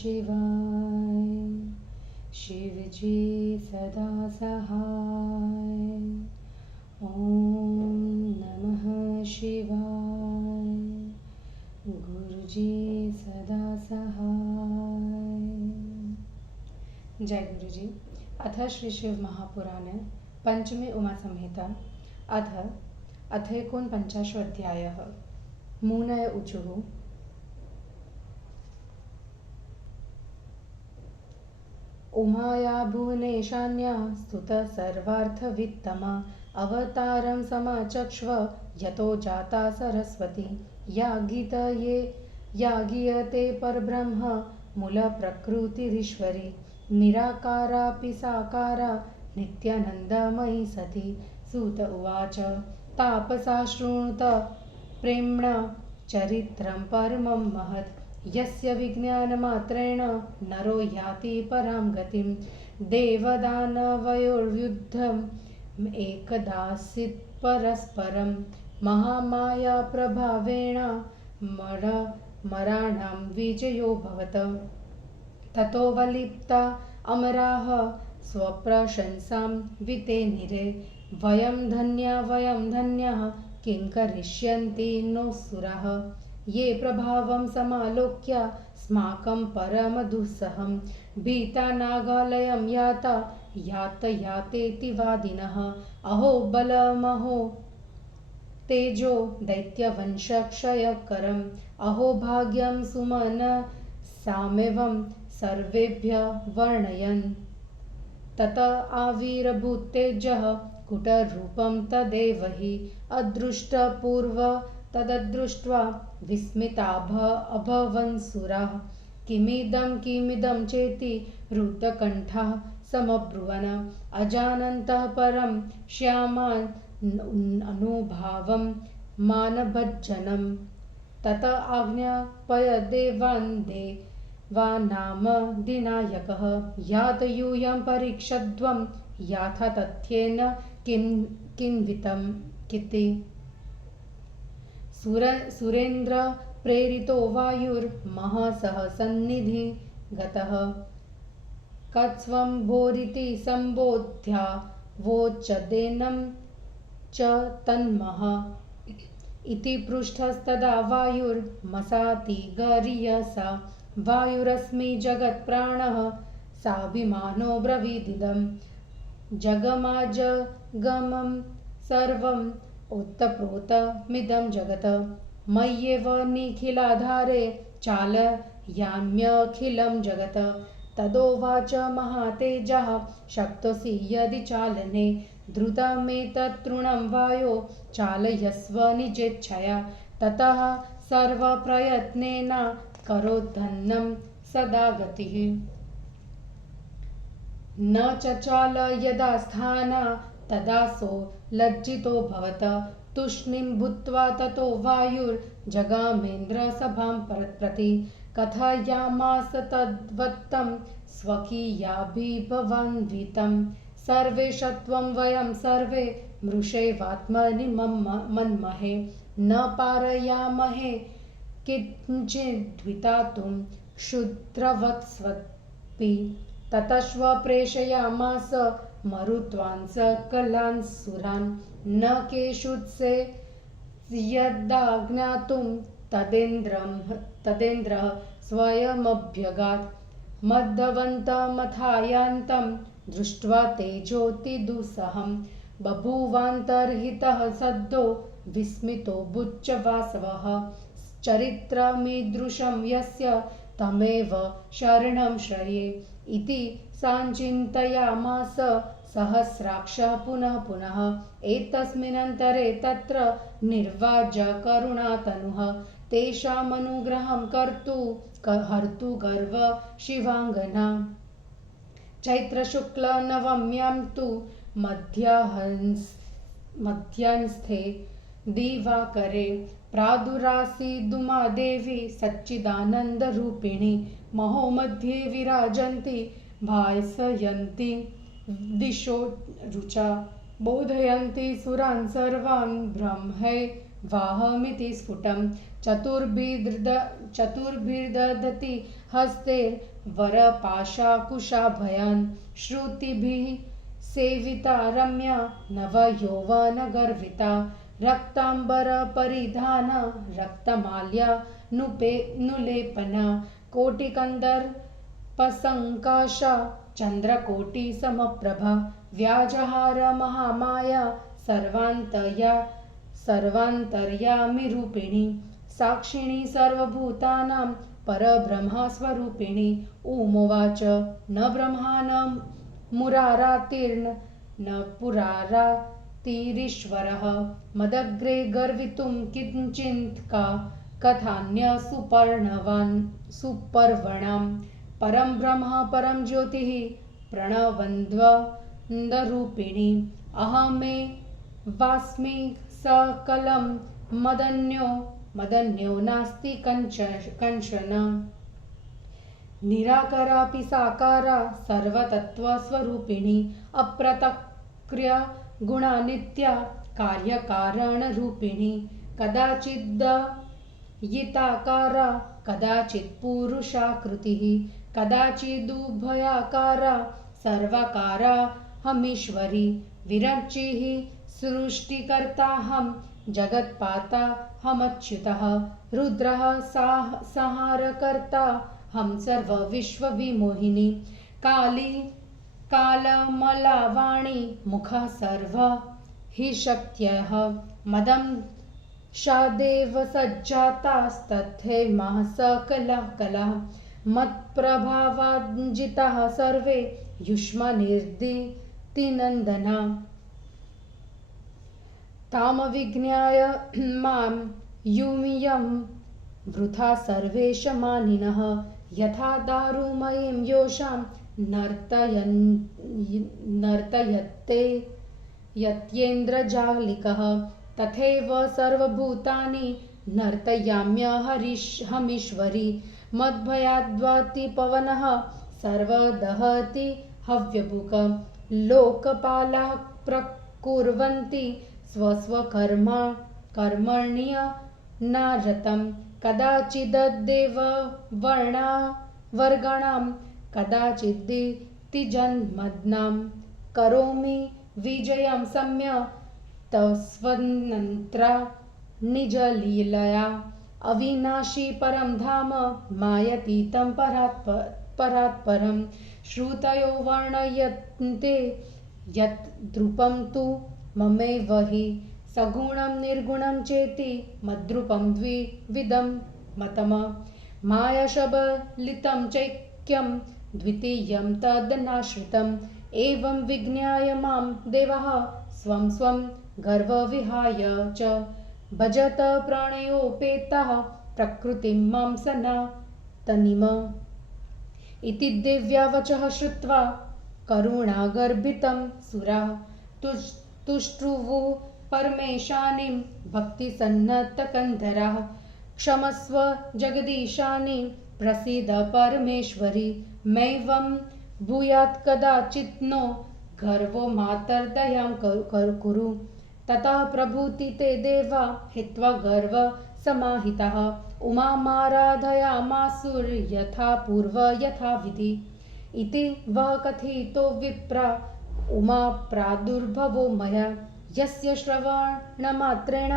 शिवाय। शिवजी सदा सहाय। ओम नमः शिवाय। गुरुजी सदा सहाय। जय गुरुजी। अथ श्री शिव महापुराणे पंचमी उमा संहिता अथ एकोनपञ्चाशोऽध्यायः। मुनय ऊचुः उमाया भुवनेशान्या स्तुतः सर्वार्थवित्तमा अवतारं समाचक्ष्व यतो जाता सरस्वती। या गीयते परब्रह्म मूलप्रकृतिरीश्वरी निराकारापि साकारा नित्यानन्दमयी सती। सूत उवाच तापसा शृणुत प्रेम्णा चरित्रं परमं महत् यस्य विज्ञानमात्रेण नरो याति परां गतिं। देवदानवयोर्युद्धम् एकदासीत् परस्परं महामाया प्रभावेण मराणां विजयो भवत्। ततो वलिप्ता अमराः स्वप्रशंसां वितेनिरे वयं धन्याः किं करिष्यन्ति नो सुराः। ये प्रभावं समालोक्य स्माकं परमदुस्सहं भीता नागालयं यातेति वादिनः। अहो बलमहो तेजो दैत्यवंशक्षयकरम् अहो भाग्यं सुमनसामेवं सर्वेभ्यः वर्णयन्। तत आविर्भूतेजः कुटरूपं तदेव हि अदृष्टपूर्व तददृष्ट्वा विस्मिताभवन्सुराः। किमिदं चेति रुतकण्ठाः समब्रुवन् अजानन्तः परं श्यामान् अनुभावं मानभज्जनं। तत आज्ञापयदेवान् देवानामधिनायकः यात यूयं परीक्षध्वं याथा तथ्येन किन्वितमिति। सुरेन्द्र प्रेरितो वायुर्महसः सन्निधि गतः कत्स्वं भोरिति सम्बोध्या वोचदेनं च तन्मः इति पृष्ठस्तदा वायुर्मसाति गरीयसा। वायुरस्मि जगत्प्राणः साभिमानो ब्रवीदिदं जगमाजगमं सर्वम् ओतप्रोतमिदं जगत् मय्येव निखिलाधारे चालयाम्यखिलं जगत्। तदोवाच महातेजः शक्तोऽसि यदि चालने द्रुतमेतत्तृणं वायो चालयस्व निजेच्छया। ततः सर्वप्रयत्नेन करोद्धन्नं सदा गतिः न चचाल यदा स्थाना तदा सो लज्जितो भवत। तूष्णीं भूत्वा ततो वायुर्जगामेन्द्रसभां प्रति कथयामास तद्वत्तं स्वकीयाभिभवान्वितं। सर्वेशत्वं वयं सर्वे मृषैवात्मनि मन्महे न पारयामहे किञ्चिद्वितातुं क्षुद्रवत्स्वपि। ततश्व प्रेषयामास मरुत्वान् सकलान् सुरान् न केषुत्से यदाज्ञातुं तदेन्द्रः स्वयमभ्यगात्। मद्दवन्तमथायान्तं दृष्ट्वा तेजोतिदुस्सहं बभूवान्तर्हितः सद्यो विस्मितो बुच्च वासवः। चरित्रमीदृशं यस्य तमेव शरणं श्रये इति साञ्चिन्तयामास सहस्राक्षः पुनः पुनः। एतस्मिन्नन्तरे तत्र निर्वाज करुणातनुः तेषामनुग्रहं हर्तु गर्व शिवाङ्गना। चैत्रशुक्लनवम्यां तु मध्याह्नस्थे दिवाकरे प्रादुरासीदुमादेवी सच्चिदानन्दरूपिणी महो मध्ये विराजन्ती भासयन्ती दिशो रुचा बोधयन्ती सुरान् सर्वान् ब्रह्मै वाहमिति स्फुटं। चतुर्भिर्दधति हस्तैर्वरपाशाकुशाभयान् श्रुतिभिः सेविता रम्या नवयौवनगर्विता रक्ताम्बरपरिधान रक्तमाल्या नुलेपना कोटिकन्दर्पसङ्काशा चन्द्रकोटिसमप्रभा व्याजहार महामाया सर्वान्तर्यामिरूपिणी साक्षिणी सर्वभूतानां परब्रह्मस्वरूपिणी ऊमोवाच न ब्रह्मा न मुरारातिर्न न पुरारातिरीश्वरः मदग्रे गर्वितुं किञ्चित् कथान्य सुपर्वणां परं ब्रह्म परं ज्योतिः प्रणवन्द्वन्द्वरूपिणी अहमे वास्मि सकलं मदन्यो नास्ति कञ्चन निराकारापि साकारा सर्वतत्त्वस्वरूपिणी अप्रतक्रिया गुणानित्या कार्यकारणरूपिणी कदाचिद्दयिताकारा कदाचित् पुरुषाकृतिः कदाचिदुभयाकारा सर्वाकारा हमीश्वरी विरचिः सृष्टिकर्ताहं जगत्पाता हमच्युतः रुद्रः संहारकर्ता हम सर्वविश्वविमोहिनी काली कालमलावाणी मुखः सर्व हि शक्त्यः मदं शादेव सज्जातास्तथैव सकलः कलः मत्प्रभावाञ्जिताः सर्वे युष्मनिर्दितिनन्दना तामविज्ञाय मां युमियं वृथा सर्वेश मानिनः यथा दारुमयीं योषां नर्तयत्ते यत्येन्द्रजालिकः तथैव सर्वभूतानि नर्तयाम्यहमीश्वरी मद्भयाद्वाति पवनः सर्वदहति हव्यभुक् लोकपालाः प्रकुर्वन्ति कर्मण्यनारतं कदाचिद्देव वर्णां कदाचिद्दितिजन्मद्नां करोमि विजयं सम्यक् तस्वन्नन्त्रा निजलीलया अविनाशी परं धाम मायतीतं परात्परं श्रुतयो वर्णयन्ते यत् द्रुपं तु ममैव हि सगुणं निर्गुणं चेति मद्रूपं द्विविधं मतम मायाशबलितं चैक्यं द्वितीयं तदनाश्रितम् एवं विज्ञाय मां देवः स्वं स्वं गर्वविहाय च भजत प्रणयोपेतः प्रकृतिं मां सनातनीम् इति देव्या वचः श्रुत्वा करुणागर्भितं सुराः तुष्टुवुः परमेशानीं भक्तिसन्नतकन्धराः क्षमस्व जगदीशानि प्रसीद परमेश्वरी मैवं भूयात् कदाचित् नो गर्वो मातर्दयां कुरु ततः प्रभूति ते देवा हित्वा गर्व समाहितः उमामाराधयामासुर्यथा पूर्व यथा विधि इति वः कथितो विप्रा उमा प्रादुर्भवो मया यस्य श्रवणमात्रेण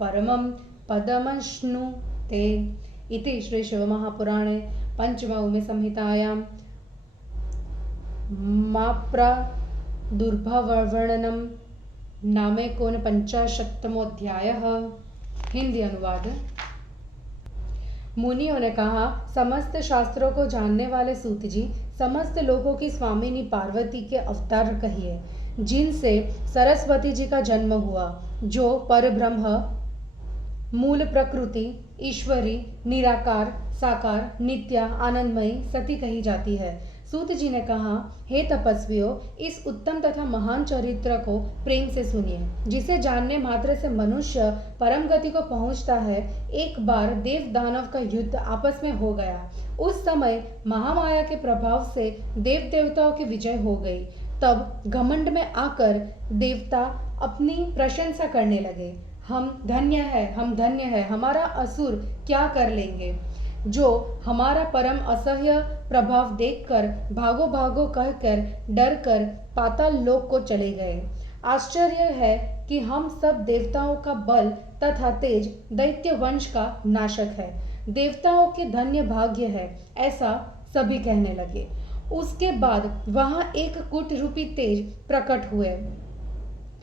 परमं पदमश्नुते इति श्री शिवमहापुराणे पंचमसंहितायां माप्रादुर्भववर्णनं नामेकोनपञ्चाशत्तमोऽध्यायः। हिंदी अनुवाद। मुनियों ने कहा, समस्त शास्त्रों को जानने वाले सूत जी, समस्त लोगों की स्वामिनी पार्वती के अवतार कहिए, जिनसे सरस्वती जी का जन्म हुआ, जो परब्रह्म मूल प्रकृति ईश्वरी निराकार साकार नित्या आनंदमयी सती कही जाती है। सूत जी ने कहा, हे तपस्वियों, इस उत्तम तथा महान चरित्र को प्रेम से सुनिए, जिसे जानने मात्र से मनुष्य परम गति को पहुंचता है। एक बार देव दानव का युद्ध आपस में हो गया। उस समय महामाया के प्रभाव से देव देवताओं की विजय हो गई। तब घमंड में आकर देवता अपनी प्रशंसा करने लगे। हम धन्य है, हमारा असुर क्या कर लेंगे, जो हमारा परम असह्य प्रभाव देखकर भागो भागो कहकर डर कर पाताल लोक को चले गए। आश्चर्य है कि हम सब देवताओं का बल तथा तेज दैत्य वंश का नाशक है। देवताओं के धन्य भाग्य है, ऐसा सभी कहने लगे। उसके बाद वहां एक कूट रूपी तेज प्रकट हुए,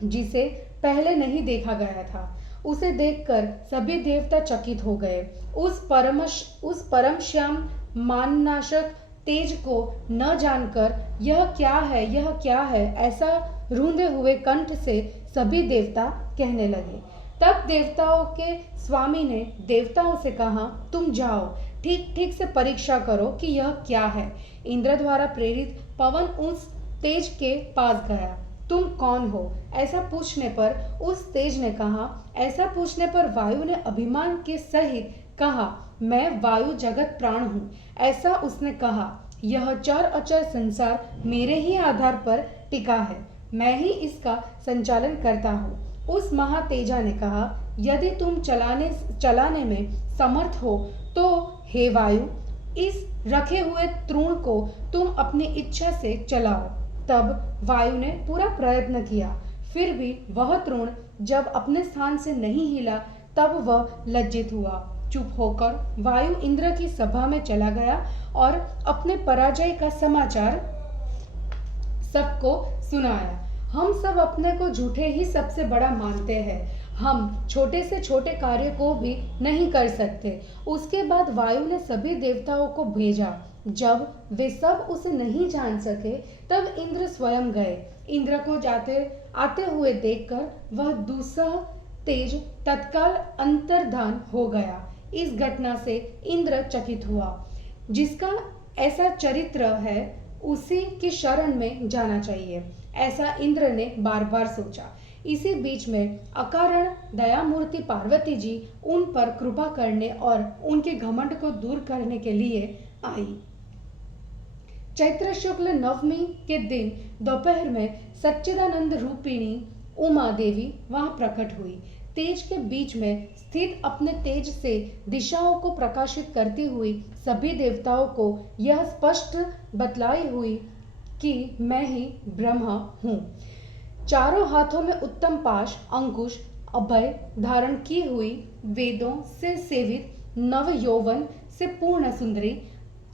जिसे पहले नहीं देखा गया था। उसे देखकर सभी देवता चकित हो गए। उस परम श्याम माननाशक तेज को न जानकर यह क्या है ऐसा रूंधे हुए कंठ से सभी देवता कहने लगे। तब देवताओं के स्वामी ने देवताओं से कहा, तुम जाओ ठीक ठीक से परीक्षा करो कि यह क्या है। इंद्र द्वारा प्रेरित पवन उस तेज के पास गया। तुम कौन हो? ऐसा पूछने पर उस तेज ने कहा, ऐसा पूछने पर वायु ने अभिमान के सहित कहा, मैं वायु जगत प्राण हूँ। ऐसा उसने कहा, यह चर अचर संसार मेरे ही आधार पर टिका है, मैं ही इसका संचालन करता हूँ। उस महातेजा ने कहा, यदि तुम चलाने में समर्थ हो तो हे वायु, इस रखे हुए तृण को तुम अपनी इच्छा से चलाओ। तब वायु ने पूरा प्रयत्न किया, फिर भी वह तृण जब अपने स्थान से नहीं हिला तब वह लज्जित हुआ। चुप होकर वायु इंद्र की सभा में चला गया और अपने पराजय का समाचार सबको सुनाया। हम सब अपने को झूठे ही सबसे बड़ा मानते हैं, हम छोटे से छोटे कार्य को भी नहीं कर सकते। उसके बाद वायु ने सभी देवताओं को भेजा। जब वे सब उसे नहीं जान सके तब इंद्र स्वयं गए। इंद्र को आते हुए देखकर वह दूसरा तेज तत्काल अंतर्धान हो गया। इस घटना से इंद्र चकित हुआ। जिसका ऐसा चरित्र है उसी की शरण में जाना चाहिए, ऐसा इंद्र ने बार बार सोचा। इसी बीच में अकारण दयामूर्ति पार्वती जी उन पर कृपा करने और उनके घमंड को दूर करने के लिए आई। चैत्र शुक्ल नवमी के दिन दोपहर में सच्चिदानंद रूपिणी उमा देवी वहां प्रकट हुई। तेज के बीच में स्थित अपने तेज से दिशाओं को प्रकाशित करती हुई सभी देवताओं को यह स्पष्ट बतलाई हुई कि मैं ही ब्रह्मा हूँ। चारों हाथों में उत्तम पाश अंकुश अभय धारण की हुई, वेदों से सेवित नव यौवन से पूर्ण सुंदरी,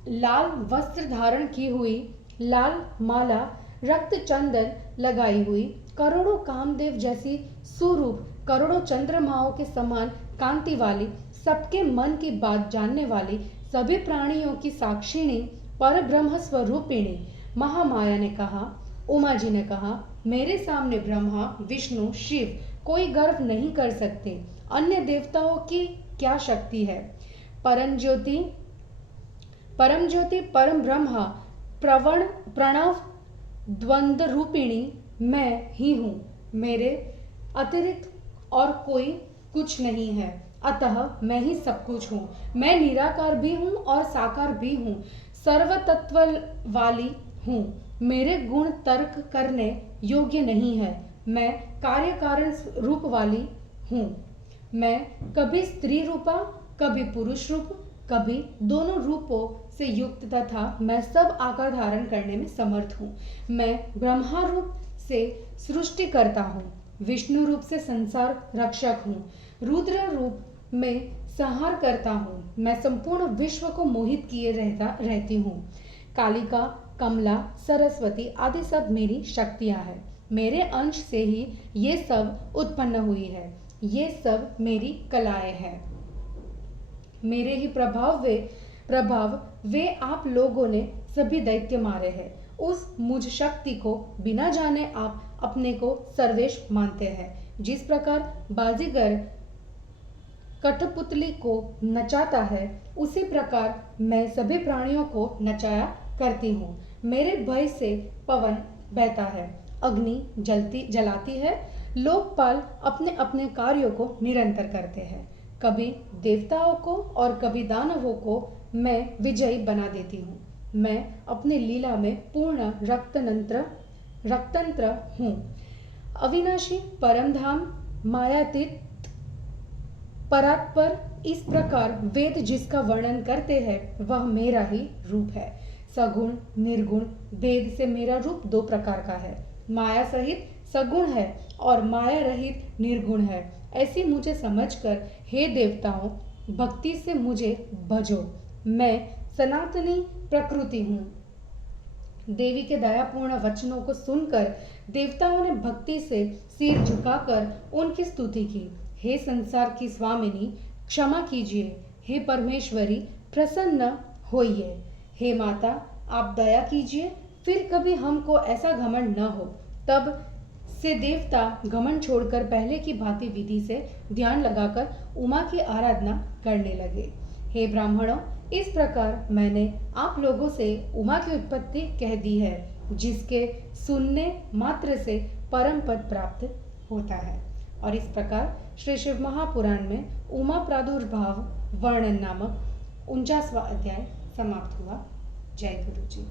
लाल वस्त्र धारण की हुई, लाल माला रक्त चंदन लगाई हुई, करोड़ों कामदेव जैसी सुरूप, करोड़ों चंद्रमाओं के समान कांति वाली, सबके मन की बात जानने वाली, सभी प्राणियों की साक्षिणी पर ब्रह्म स्वरूपिणी महामाया ने कहा, उमा जी ने कहा, मेरे सामने ब्रह्मा विष्णु शिव कोई गर्व नहीं कर सकते। अन्य देवताओं की क्या शक्ति है? परम ज्योति परम ब्रह्मा प्रणव द्वंद्व रूपिणी मैं ही हूँ। मेरे अतिरिक्त और कोई कुछ नहीं है, अतः मैं ही सब कुछ हूँ। मैं निराकार भी हूँ और साकार भी हूँ, सर्वतत्व वाली हूँ। मेरे गुण तर्क करने योग्य नहीं है। मैं कार्य कारण रूप वाली हूँ। मैं कभी स्त्री रूपा, कभी पुरुष रूप, कभी दोनों रूपों से युक्त तथा मैं सब आकार धारण करने में समर्थ हूँ। मैं ब्रह्मा रूप से सृष्टि करता हूँ, विष्णु रूप से संसार रक्षक हूँ, रुद्र रूप में संहार करता हूँ। मैं संपूर्ण विश्व को मोहित किए रहती हूँ। कालिका, कमला, सरस्वती आदि सब मेरी शक्तियाँ हैं। मेरे अंश से ही ये सब उत्पन्न हुई है। ये सब मेरी कलाएं हैं। मेरे ही प्रभाव वे आप लोगों ने सभी दैत्य मारे हैं। उस मुझ शक्ति को बिना जाने आप अपने को सर्वेश मानते हैं। जिस प्रकार बाजीगर कठपुतली को नचाता है, उसी प्रकार मैं सभी प्राणियों को नचाया करती हूँ। मेरे भय से पवन बहता है, अग्नि जलाती है, लोकपाल अपने अपने कार्यों को निरंतर करते हैं। कभी देवताओं को और कभी दानवों को मैं विजयी बना देती हूँ। मैं अपने लीला में पूर्ण रक्ततंत्र हूँ। अविनाशी परमधाम मायातीत परात्पर इस प्रकार वेद जिसका वर्णन करते हैं वह मेरा ही रूप है। सगुण निर्गुण भेद से मेरा रूप दो प्रकार का है, माया सहित सगुण है और माया रहित निर्गुण है। ऐसी मुझे समझकर हे देवताओं भक्ति से मुझे भजो। मैं सनातनी प्रकृति हूँ। देवी के दयापूर्ण वचनों को सुनकर देवताओं ने भक्ति से सिर झुकाकर उनकी स्तुति की। हे संसार की स्वामिनी क्षमा कीजिए, हे परमेश्वरी प्रसन्न होइए, हे माता आप दया कीजिए, फिर कभी हमको ऐसा घमंड न हो। तब से देवता घमंड छोड़कर पहले की भांति विधि से ध्यान लगाकर उमा की आराधना करने लगे। हे ब्राह्मणों, इस प्रकार मैंने आप लोगों से उमा की उत्पत्ति कह दी है, जिसके सुनने मात्र से परम पद प्राप्त होता है। और इस प्रकार श्री शिव महापुराण में उमा प्रादुर्भाव वर्णन नामक 49वां अध्याय समाप्त हुआ। जय गुरु जी।